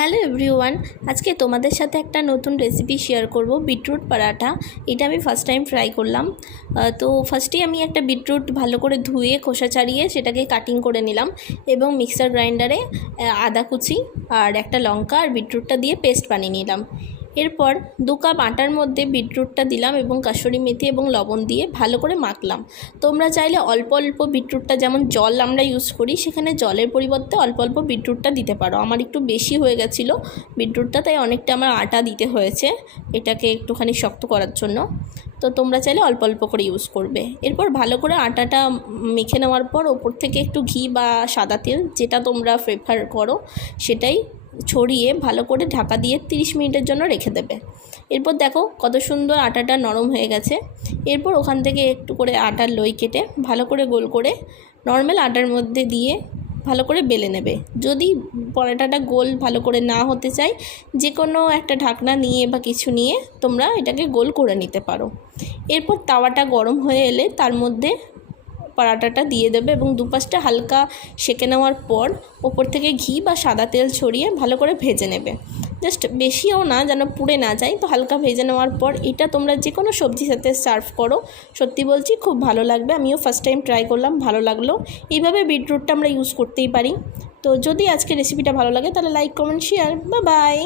Hello everyone, আজকে তোমাদের সাথে একটা নতুন রেসিপি শেয়ার করব, বিটরুট পরাঠা। এটা আমি ফার্স্ট টাইম ট্রাই করলাম। তো ফার্স্টেই আমি একটা বিটরুট ভালো করে ধুয়ে খোসা ছাড়িয়ে সেটাকে কাটিং করে নিলাম এবং মিক্সার গ্রাইন্ডারে আদা কুচি আর একটা লঙ্কা আর বিটরুটটা দিয়ে পেস্ট বানিয়ে নিলাম। এরপর 2 কাপ আটার মধ্যে বিটরুটটা দিলাম এবং কাসুরি মেথি এবং লবণ দিয়ে ভালো করে মাখলাম। তোমরা চাইলে অল্প অল্প বিটরুটটা, যেমন জল আমরা ইউজ করি, সেখানে জলের পরিবর্তে অল্প অল্প বিটরুটটা দিতে পারো। আমার একটু বেশি হয়ে গেছিলো বিটরুটটা, তাই অনেকটা আমার আটা দিতে হয়েছে এটাকে একটুখানি শক্ত করার জন্য। তো তোমরা চাইলে অল্প অল্প করে ইউজ করবে। এরপর ভালো করে আটাটা মেখে নেওয়ার পর ওপর থেকে একটু ঘি বা সাদা তেল, যেটা তোমরা প্রেফার করো সেটাই ছড়িয়ে ভালো করে ঢাকা দিয়ে 30 মিনিটের জন্য রেখে দেবে। এরপর দেখো কত সুন্দর আটাটা নরম হয়ে গেছে। এরপর ওখান থেকে একটু করে আটার লই কেটে ভালো করে গোল করে নর্মাল আটার মধ্যে দিয়ে ভালো করে বেলে নেবে। যদি পরোটাটা গোল ভালো করে না হতে চায়, যে কোনো একটা ঢাকনা নিয়ে বা কিছু নিয়ে তোমরা এটাকে গোল করে নিতে পারো। এরপর তাওয়াটা গরম হয়ে এলে তার মধ্যে পরাটাটা দিয়ে দেবে এবং দুপাশটা হালকা সেঁকে নেওয়ার পর ওপর থেকে ঘি বা সাদা তেল ছড়িয়ে ভালো করে ভেজে নেবে। জাস্ট বেশিও না, যেন পুড়ে না যায়। তো হালকা ভেজে নেওয়ার পর এটা তোমরা যে কোনো সবজির সাথে সার্ভ করো, সত্যি বলছি খুব ভালো লাগবে। আমিও ফার্স্ট টাইম ট্রাই করলাম, ভালো লাগলো। এইভাবে বিটরুটটা আমরা ইউজ করতেই পারি। তো যদি আজকে রেসিপিটা ভালো লাগে তাহলে like, comment, share. Bye bye.